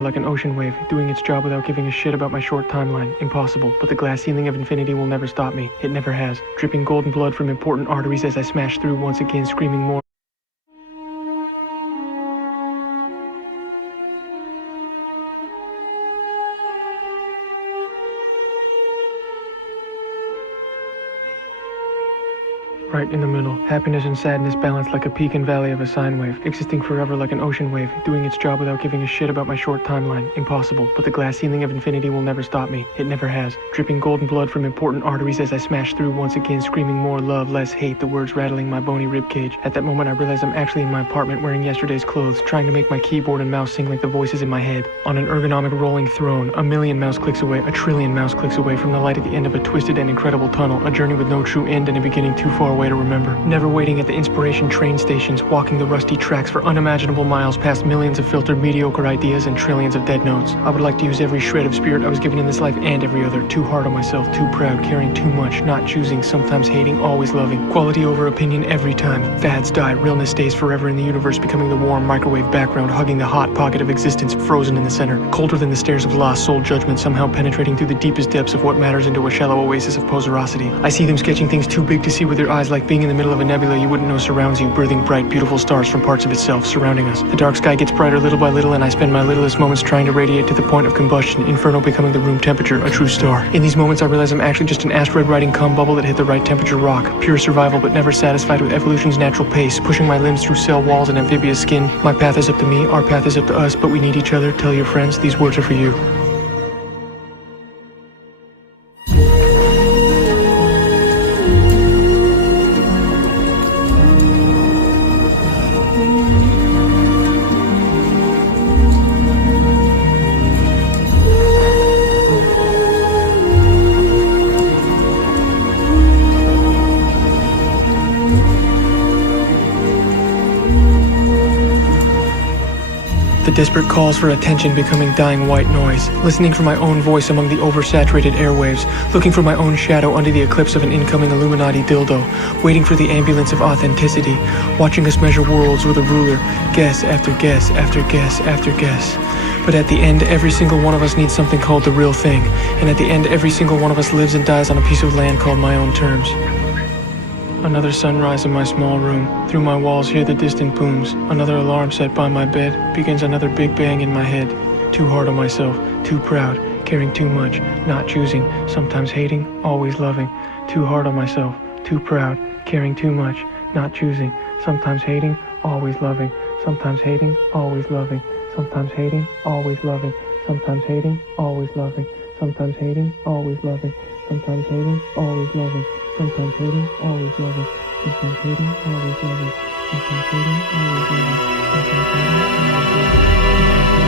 like an ocean wave, doing its job without giving a shit about my short timeline. Impossible, but the glass ceiling of infinity will never stop me. It never has. Dripping golden blood from important arteries as I smash through once again, screaming more. Right in the middle, happiness and sadness balanced like a peak and valley of a sine wave, existing forever like an ocean wave, doing its job without giving a shit about my short timeline. Impossible, but the glass ceiling of infinity will never stop me. It never has. Dripping golden blood from important arteries as I smash through once again, screaming more love, less hate, the words rattling my bony ribcage. At that moment I realize I'm actually in my apartment wearing yesterday's clothes, trying to make my keyboard and mouse sing like the voices in my head. On an ergonomic rolling throne, a million mouse clicks away, a trillion mouse clicks away from the light at the end of a twisted and incredible tunnel, a journey with no true end and a beginning too far away to remember. Never waiting at the inspiration train stations, walking the rusty tracks for unimaginable miles past millions of filtered mediocre ideas and trillions of dead notes. I would like to use every shred of spirit I was given in this life and every other. Too hard on myself, too proud, caring too much, not choosing, sometimes hating, always loving. Quality over opinion every time. Fads die, realness stays forever in the universe, becoming the warm microwave background, hugging the hot pocket of existence frozen in the center. Colder than the stairs of lost soul judgment, somehow penetrating through the deepest depths of what matters into a shallow oasis of poserosity. I see them sketching things too big to see with their eyes, like being in the middle of a nebula you wouldn't know surrounds you, birthing bright, beautiful stars from parts of itself surrounding us. The dark sky gets brighter little by little, and I spend my littlest moments trying to radiate to the point of combustion, inferno becoming the room temperature, a true star. In these moments I realize I'm actually just an asteroid riding cum bubble that hit the right temperature rock. Pure survival, but never satisfied with evolution's natural pace, pushing my limbs through cell walls and amphibious skin. My path is up to me, our path is up to us, but we need each other. Tell your friends, these words are for you. The desperate calls for attention becoming dying white noise, listening for my own voice among the oversaturated airwaves, looking for my own shadow under the eclipse of an incoming Illuminati dildo, waiting for the ambulance of authenticity, watching us measure worlds with a ruler, guess after guess after guess after guess. But at the end, every single one of us needs something called the real thing, and at the end, every single one of us lives and dies on a piece of land called my own terms. Another sunrise in my small room. Through my walls hear the distant booms. Another alarm set by my bed. Begins another big bang in my head. Too hard on myself. Too proud. Caring too much. Not choosing. Sometimes hating. Always loving. Too hard on myself. Too proud. Caring too much. Not choosing. Sometimes hating. Always loving. Sometimes hating. Always loving. Sometimes hating. Always loving. Sometimes hating. Always loving. Sometimes hating. Always loving. Sometimes hating. Always loving. Sometimes hating, always loving. Sometimes hating, always loving. Sometimes hating, always loving. Sometimes hating, always loving.